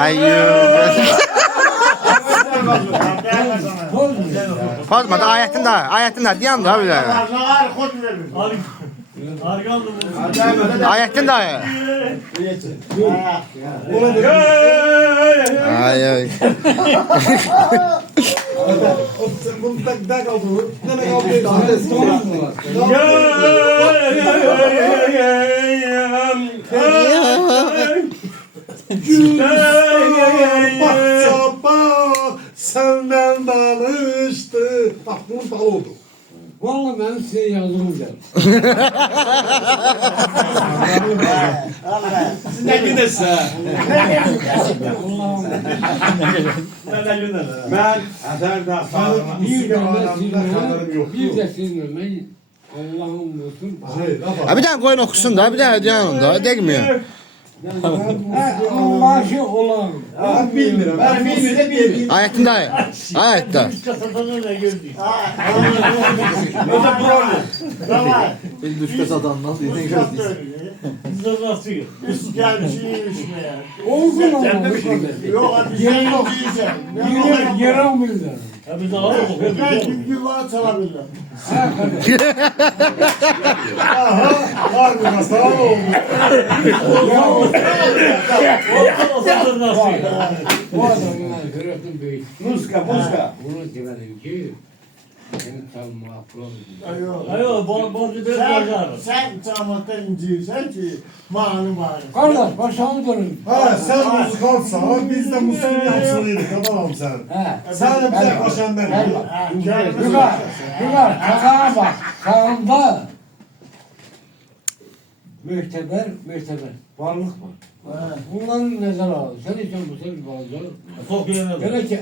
Ayyub. Pozmadı ayetin de diyen de abi. Ayetin de. Ay ay. Senden danıştı. Bak bunun dalı oldu. Vallahi ben size yazdım canım. Siz ne gidesin ha? Allah'ım. Ben Eser'de sağlama. Bir Adamda kadarım yok. de silmemeyi Allah'ım olsun. Abi de koyun okusun da bir de diyen da degmiyor. Allah'ı olan. Ben bilmiyorum. Ben bilmiyorum. Ayetin de. Ayette. Olgun ama bu kadar. Yere bildi. Harbiden sağ ol. Bu adamın şerefin büyük. Muska. Bunu demedim ki seni tanımak problem. Sen çalmaktan inciysen ki mani var. Kardeş başını dönün. Ha sen muzikalsan biz de musul yapsınıydık adamım sen. He. Sen de bize koşan ben. Yukarı sağa bak. Sağında mühteber varlık var. Bunların nezara al. Sen için bu sefer varlık. Hele ki